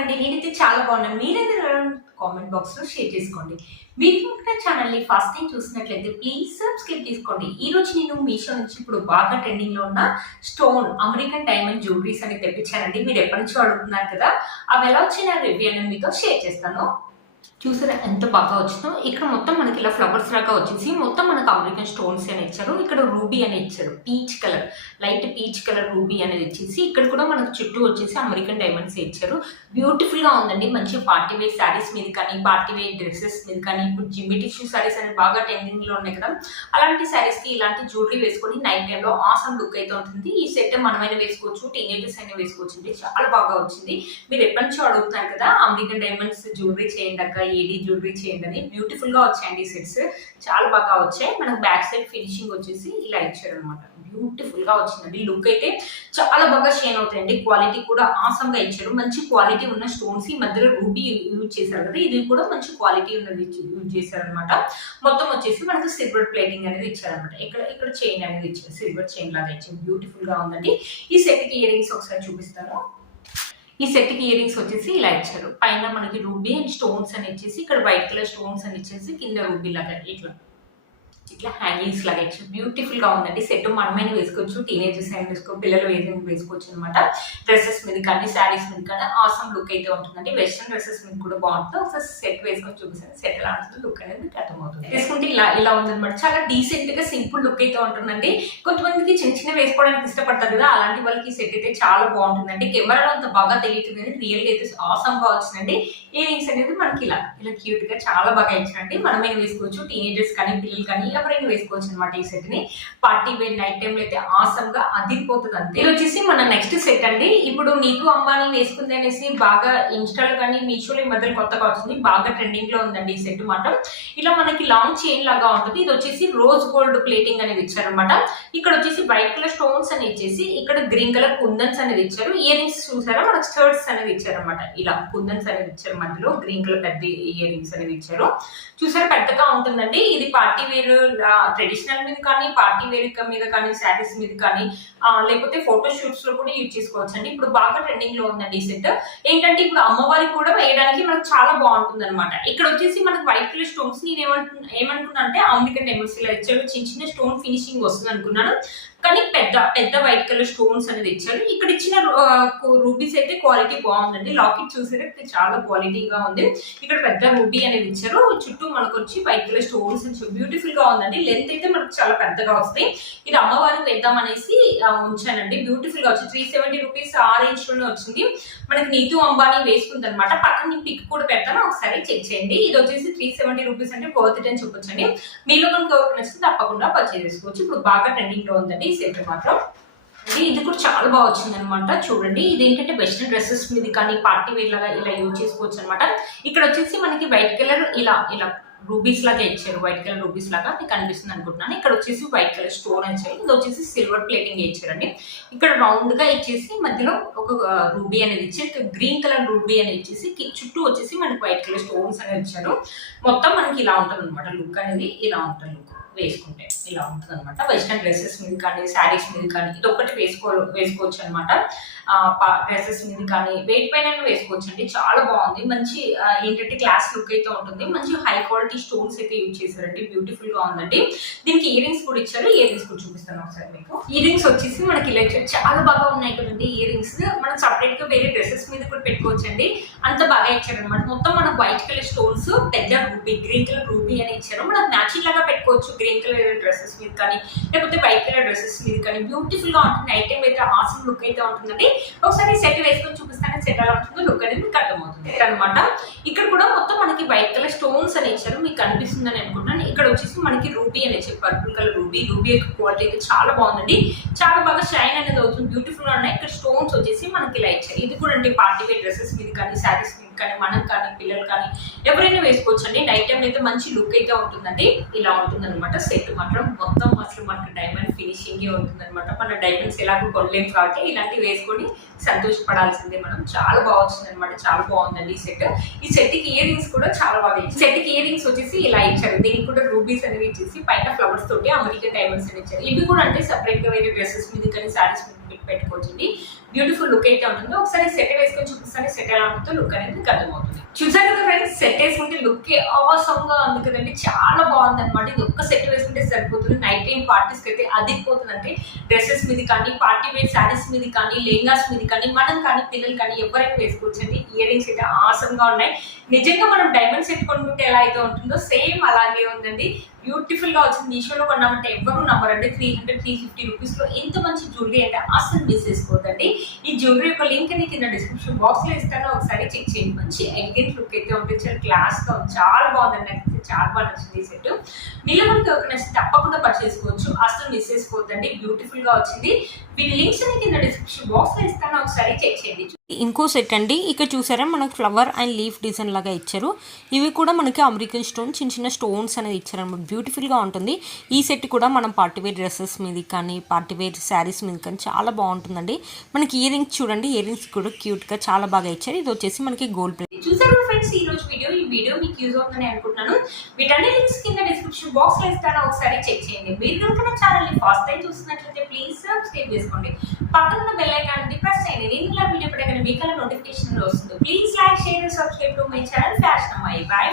బాగున్నానండి. నేనైతే చాలా బాగున్నాను. మీరైతే కామెంట్ బాక్స్ లో షేర్ చేసుకోండి. మీరు ఇంకా ఛానల్ ని ఫస్ట్ టైం చూసినట్లయితే ప్లీజ్ సబ్స్క్రైబ్ చేసుకోండి. ఈ రోజు నేను మీషో నుంచి ఇప్పుడు బాగా ట్రెండింగ్ లో ఉన్న స్టోన్ అమెరికన్ డైమండ్ జ్యువెలరీస్ అని తెప్పించానండి. మీరు ఎప్పటి నుంచో అడుగుతున్నారు కదా, అవి ఎలా వచ్చిన రివ్యూ అనేది మీతో షేర్ చేస్తాను. చూసారా ఎంత బాగా వచ్చిందో. ఇక్కడ మొత్తం మనకి ఇలా ఫ్లవర్స్ లాగా వచ్చేసి మొత్తం మనకు అమెరికన్ స్టోన్స్ అని ఇచ్చారు. ఇక్కడ రూబీ అని ఇచ్చారు, peach colour, light peach colour ruby అనేది ఇచ్చేసి ఇక్కడ కూడా మనకు చుట్టూ వచ్చేసి అమెరికన్ డైమండ్స్ ఇచ్చారు. బ్యూటిఫుల్ గా ఉందండి. మంచి పార్టీ వేర్ శారీస్ మీద కానీ, పార్టీ వేర్ డ్రెస్సెస్ మీద కానీ, ఇప్పుడు జిమ్మి టిష్యూ శారీస్ అనేది బాగా ట్రెండింగ్ లో ఉన్నాయి కదా, అలాంటి శారీస్ కి ఇలాంటి జ్యువెలరీ వేసుకొని నైట్ టైం లో ఆసమ్ లుక్ అయితే ఉంటుంది. ఈ సెట్ మనమైనా వేసుకోవచ్చు, టీనేజర్స్ అయినా వేసుకోవచ్చు. చాలా బాగా వచ్చింది. మీరు ఎప్పటి నుంచో అడుగుతున్నారు కదా అమెరికన్ డైమండ్స్ జ్యువెలరీ చేయండి అక్క, ఏడి జ్యువెలరీ చేయండి అని. బ్యూటిఫుల్ గా వచ్చాయండి సెట్స్, చాలా బాగా వచ్చాయి. మనకు బ్యాక్ సైడ్ ఫినిషింగ్ వచ్చేసి ఇలా ఇచ్చారు అనమాట. బ్యూటిఫుల్ గా వచ్చిందండి. లుక్ అయితే చాలా బాగా షైన్ అవుతాయండి. క్వాలిటీ కూడా ఆసమ్ గా ఇచ్చారు. మంచి క్వాలిటీ ఉన్న స్టోన్స్, ఈ మధ్యలో రూబీ యూజ్ చేశారు కదా, ఇది కూడా మంచి క్వాలిటీ ఉన్నది యూజ్ చేశారు అనమాట. మొత్తం వచ్చేసి మనకు సిల్వర్ ప్లేటింగ్ అనేది ఇచ్చారనమాట. ఇక్కడ చైన్ అనేది ఇచ్చారు, సిల్వర్ చైన్ లాగా ఇచ్చారు. బ్యూటిఫుల్ గా ఉందండి. ఈ సెట్ కి ఇయర్ రింగ్స్ ఒకసారి చూపిస్తాను. ఈ సెట్ కి ఇయర్ రింగ్స్ వచ్చేసి ఇలా ఇచ్చారు. పైన మనకి రూబీ అండ్ స్టోన్స్ అని ఇచ్చేసి, ఇక్కడ వైట్ కలర్ స్టోన్స్ అని ఇచ్చేసి, కింద రూబీ లాగా ఇట్లా హ్యాంగింగ్స్ లాగా ఇచ్చారు. బ్యూటిఫుల్ గా ఉందండి. సెట్ మనమైనా వేసుకోవచ్చు, టీనేజర్స్ అయినా వేసుకోవచ్చు, పిల్లలు వేసుకోవచ్చు అనమాట. డ్రెస్సెస్ మీద కానీ, శారీస్ మీద కానీ ఆసమ్ లుక్ అయితే ఉంటుందండి. వెస్ట్రన్ డ్రెస్సెస్ మీద కూడా బాగుంటుంది. ఒకసారి సెట్ వేసుకొని చూపిస్తాను. సెట్ ఎలా ఉంటుంది లుక్ అనేది మీకు అర్థమవుతుంది. వేసుకుంటే ఇలా ఉందన్నమాట. చాలా డీసెంట్ గా సింపుల్ లుక్ అయితే ఉంటుందండి. కొంతమందికి చిన్న వేసుకోవడానికి ఇష్టపడతారు కదా, అలాంటి వాళ్ళకి సెట్ అయితే చాలా బాగుంటుందండి. కెమెరాలో అంత బాగా తెలియదు కానీ రియల్ గా అయితే ఆసమ్ గా వచ్చిందండి. ఇయర్ రింగ్స్ అనేది మనకి ఇలా క్యూట్ గా చాలా బాగా ఇచ్చారండి. మనమైనా వేసుకోవచ్చు, టీనేజర్స్ కానీ, పిల్లలు కానీ ఎవరైనా వేసుకోవచ్చు అనమాట. ఈ సెట్ ని పార్టీ వేర్ నైట్ టైం లో అయితే ఆసమ్ గా అదిరిపోతుంది అంతే. ఇది వచ్చేసి మన నెక్స్ట్ సెట్ అండి. ఇప్పుడు నీకు అంబానీ వేసుకుంది అనేసి బాగా ఇన్స్టాలో కానీ, మీషోలో ఈ మధ్యలో కొత్తగా వచ్చింది, బాగా ట్రెండింగ్ లో ఉందండి ఈ సెట్ మాత్రం. ఇలా మనకి లాంగ్ చైన్ లాగా ఉంటుంది. ఇది వచ్చేసి రోజ్ గోల్డ్ ప్లేటింగ్ అనేది ఇచ్చారనమాట. ఇక్కడ వచ్చేసి వైట్ కలర్ స్టోన్స్ అని ఇచ్చేసి, ఇక్కడ గ్రీన్ కలర్ కుందన్స్ అనేది ఇచ్చారు. ఇయర్ రింగ్స్ చూసారా, మనకు స్టర్ట్స్ అనేది ఇచ్చారనమాట. ఇలా కుందన్స్ అనేది ఇచ్చారు, మధ్యలో గ్రీన్ కలర్ పెద్ద ఇయర్ రింగ్స్ అనేది ఇచ్చారు. చూసారా పెద్దగా ఉంటుందండి. ఇది పార్టీ వేర్ ట్రెడిషనల్ మీద కానీ, పార్టీ వేర్ మీద కానీ, శారీస్ మీద కానీ, లేకపోతే ఫోటో షూట్స్ లో కూడా యూజ్ చేసుకోవచ్చు అండి. ఇప్పుడు బాగా ట్రెండింగ్ లో ఉందండి ఈ సెట్. ఏంటంటే ఇప్పుడు అమ్మవారికి కూడా వేయడానికి మనకు చాలా బాగుంటుంది అనమాట. ఇక్కడ వచ్చేసి మనకు వైట్ కలర్ స్టోన్స్, నేను ఏమనుకున్నా అంటే అమెరికన్ డైమండ్స్ ఇలా ఇచ్చారు, చిన్న స్టోన్ ఫినిషింగ్ వస్తుంది అనుకున్నాను, కానీ పెద్ద వైట్ కలర్ స్టోన్స్ అనేది ఇచ్చారు. ఇక్కడ ఇచ్చిన రూబీస్ అయితే క్వాలిటీ బాగుందండి. లాకెట్ చూసారా చాలా క్వాలిటీగా ఉంది. ఇక్కడ పెద్ద రూబీ అనేది ఇచ్చారు. చుట్టూ మనకు వచ్చి వైట్ కలర్ స్టోన్స్ బ్యూటిఫుల్ గా ఉందండి. లెంత్ అయితే మనకు చాలా పెద్దగా వస్తాయి. ఇది అమ్మవారికి వేద్దాం అనేసి ఉంచానండి. బ్యూటిఫుల్ గా వచ్చి 370 రూపీస్ ఆ రేంజ్ లోనే వచ్చింది. మనకి నీతు అంబానీ వేసుకుంది అనమాట. పక్కన పిక్ కూడా పెడతాను, ఒకసారి చెక్ చేయండి. ఇది వచ్చేసి 370 రూపీస్ అంటే వర్త్ ఇట్ అని చెప్పొచ్చండి. మీలో కనుక ఎవరికి నచ్చితే తప్పకుండా పర్చేజ్ చేసుకోవచ్చు. ఇప్పుడు బాగా ట్రెండింగ్ లో ఉందండి ఈ సెట్ మాత్రం. ఇది కూడా చాలా బాగా వచ్చింది అనమాట. చూడండి, ఇది ఏంటంటే వెస్ట్రన్ డ్రెస్సెస్ మీద కానీ, పార్టీ వేర్ లాగా ఇలా యూజ్ చేసుకోవచ్చు అనమాట. ఇక్కడ వచ్చేసి మనకి వైట్ కలర్ ఇలా రూబీస్ లాగా ఇచ్చారు. వైట్ కలర్ రూబీస్ లాగా మీకు కనిపిస్తుంది అనుకుంటున్నాను. ఇక్కడ వచ్చేసి వైట్ కలర్ స్టోన్ ఇచ్చారు. ఇది వచ్చేసి సిల్వర్ ప్లేటింగ్ ఇచ్చారండి. ఇక్కడ రౌండ్ గా ఇచ్చేసి మధ్యలో ఒక రూబీ అనేది ఇచ్చారు. గ్రీన్ కలర్ రూబీ అనేది ఇచ్చేసి చుట్టూ వచ్చేసి మనకి వైట్ కలర్ స్టోన్స్ అనేది ఇచ్చారు. మొత్తం మనకి ఇలా ఉంటుంది అనమాట. లుక్ అనేది ఇలా ఉంటుంది. లుక్ వేసుకుంటే ఇలా ఉంటుంది అనమాట. వెస్ట్రన్ డ్రెస్సెస్ మీద కానీ, శారీస్ మీద కానీ ఇది ఒకటి వేసుకోవచ్చు అనమాట. డ్రెస్సెస్ మీద కానీ వెయిట్ పైన వేసుకోవచ్చు అండి. చాలా బాగుంది. మంచి ఏంటంటే క్లాస్ లుక్ అయితే ఉంటుంది. మంచి హై క్వాలిటీ స్టోన్స్ అయితే యూజ్ చేశారండి. బ్యూటిఫుల్ గా ఉందండి. దీనికి ఇయర్ రింగ్స్ కూడా ఇచ్చారు. ఇయర్ రింగ్స్ కూడా చూపిస్తాను ఒకసారి మీకు. ఇయర్ రింగ్స్ వచ్చేసి మనకి ఇలా ఇచ్చారు. చాలా బాగా ఉన్నాయి కదండి ఇయర్ రింగ్స్. మనం సపరేట్ గా వేరే డ్రెస్సెస్ మీద కూడా పెట్టుకోవచ్చు అండి. అంత బాగా ఇచ్చారు అనమాట. మొత్తం మనకు వైట్ కలర్ స్టోన్స్, పెద్ద రూబీ, గ్రీన్ కలర్ రూబీ అని ఇచ్చారు. మనకు మ్యాచింగ్ లాగా పెట్టుకోవచ్చు గ్రీన్ కలర్ డ్రెస్సెస్ మీద కానీ, లేకపోతే వైట్ కలర్ డ్రెస్సెస్ మీద కానీ. బ్యూటిఫుల్ గా ఉంటుంది. నైట్ టైం అయితే ఆసమ్ లుక్ అయితే ఉంటుందండి. ఒకసారి సెట్ వేసుకొని చూపిస్తాను. సెట్ ఎలా ఉంటుందో లుక్ అనేది మీకు అర్థమవుతుంది అనమాట. ఇక్కడ కూడా మొత్తం మనకి వైట్ కలర్ స్టోన్స్ అని ఇచ్చారు. మీకు కనిపిస్తుందని అనుకుంటున్నాను. ఇక్కడ వచ్చేసి మనకి రూబీ అని ఇచ్చారు. పర్పుల్ కలర్ రూబీ యొక్క క్వాలిటీ అయితే చాలా బాగుందండి. చాలా బాగా షైన్ అనేది అవుతుంది. బ్యూటిఫుల్ గా ఉన్నాయి. ఇక్కడ స్టోన్స్ వచ్చేసి మనకి ఇలా ఇచ్చారు. ఇది కూడా అంటే పార్టీ వేర్ డ్రెస్సెస్ మీద కానీ, శారీస్ మీద కానీ, మనం కానీ, పిల్లలు కానీ ఎవరైనా వేసుకోవచ్చు అండి. నైట్ టైం అయితే మంచి లుక్ అయితే ఉంటుందండి. ఇలా ఉంటుంది అనమాట. సెట్ మాత్రం మొత్తం అసలు మనకి డైమండ్ ఫినిషింగ్ ఉంటుంది అనమాట. మన డైమండ్స్ ఎలాగో కొనలేము కాబట్టి ఇలాంటివి వేసుకొని సంతోషపడాల్సిందే మనం. చాలా బాగా వచ్చింది అనమాట. చాలా బాగుందండి ఈ సెట్. ఈ సెట్ కి ఇయర్ రింగ్స్ కూడా చాలా బాగా ఇచ్చారు. సెట్ కి ఇయర్ రింగ్స్ వచ్చేసి ఇలా ఇచ్చారు. దీనికి కూడా రూబీస్ అనేవి ఇచ్చేసి పైన ఫ్లవర్స్ తోటి అమెరికన్ డైమండ్స్ అని ఇచ్చారు. ఇవి కూడా అంటే సపరేట్ గా వేరే డ్రెస్సెస్ మీద కానీ, శారీస్ మీద పెట్టుకోవచ్చండి. బ్యూటిఫుల్ లుక్ అయితే ఉంటుంది. ఒకసారి సెట్ వేసుకొని చూపిస్తాను సెట్ ఎలా ఉంటుందో లుక్ అనేది మీకు అర్థమవుతుంది. చూసారు కదా ఫ్రెండ్స్, సెట్ వేసుకుంటే లుక్ అవసరం గా ఉంది కదండి, చాలా బాగుంది అనమాట. ఇది ఒక్క సెట్ వేసుకుంటే సరిపోతుంది. నైట్ టైం పార్టీస్కి అయితే అదిరిపోతుంది. అంటే డ్రెస్సెస్ మీద కానీ, పార్టీ వేర్ శారీస్ మీద కానీ, లెహంగాస్ మీద కానీ, మనం కానీ, పిల్లలు కానీ ఎవరైనా వేసుకోవచ్చండి. ఇయర్ రింగ్స్ అయితే ఆసమ్ గా ఉన్నాయి. నిజంగా మనం డైమండ్ సెట్ కొనుక్కుంటే ఎలా అయితే ఉంటుందో సేమ్ అలాగే ఉందండి. బ్యూటిఫుల్ గా వచ్చింది. మీషోలో కొన్నామంటే ఎవరు నమ్మరండి. 300-350 రూపీస్ లో ఎంత మంచి జ్యువెలరీ అంటే అసలు మిస్ చేసుకోవద్దండి. ఈ జ్యువెలరీ యొక్క లింక్ ని కింద డిస్క్రిప్షన్ బాక్స్ లో ఇస్తాను, ఒకసారి చెక్ చేయండి. మంచి ఎలిగెంట్ లుక్ అయితే ఉంటుంది, చాలా క్లాస్ గా ఉంది, చాలా బాగుందండి. నాకు చాలా బాగా నచ్చింది ఈ సెట్. మీలో మనకి ఒక నచ్చి తప్పకుండా పర్చేస్ చేసుకోవచ్చు, అసలు మిస్ చేసుకోవద్దండి. బ్యూటిఫుల్ గా వచ్చింది. వీటి లింక్స్ ని కింద డిస్క్రిప్షన్ బాక్స్ లో ఇస్తాను, ఒకసారి చెక్ చేయండి. ఇంకో సెట్ అండి, ఇక్కడ చూసారా మనకు ఫ్లవర్ అండ్ లీఫ్ డిజైన్ లాగా ఇచ్చారు. ఇవి కూడా మనకి అమెరికన్ స్టోన్ చిన్న చిన్న స్టోన్స్ అనేది ఇచ్చారు అనమాట. బ్యూటిఫుల్గా ఉంటుంది. ఈ సెట్ కూడా మనం పార్టీవేర్ డ్రెస్సెస్ మీద కానీ, పార్టీవేర్ శారీస్ మీద కానీ చాలా బాగుంటుందండి. మనకి ఇయర్ రింగ్స్ చూడండి, ఇయర్ రింగ్స్ కూడా క్యూట్గా చాలా బాగా ఇచ్చారు. ఇది వచ్చేసి మనకి గోల్డ్ ప్లేట్. చూసారు ఫ్రెండ్స్ ఈ రోజు ఈ వీడియో మీకు యూజ్ అవుతుందని అనుకుంటున్నాను. వీటన్ని లింక్స్ కింద డిస్క్రిప్షన్ బాక్స్ లో ఇస్తాను, ఒకసారి చెక్ చేయండి. మీరు కనుక ఛానల్ ని ఫస్ట్ టైం చూస్తున్నట్లయితే ప్లీజ్ సబ్స్క్రైబ్ చేసుకోండి. పక్కన బెల్ ఐకాన్ ని ప్రెస్ చేయండి. నేను ఇలా వీడియో పెట్టగానే మీకు నోటిఫికేషన్ వస్తుంది. Please like, share, subscribe to my channel fashion అమ్మాయి. బై.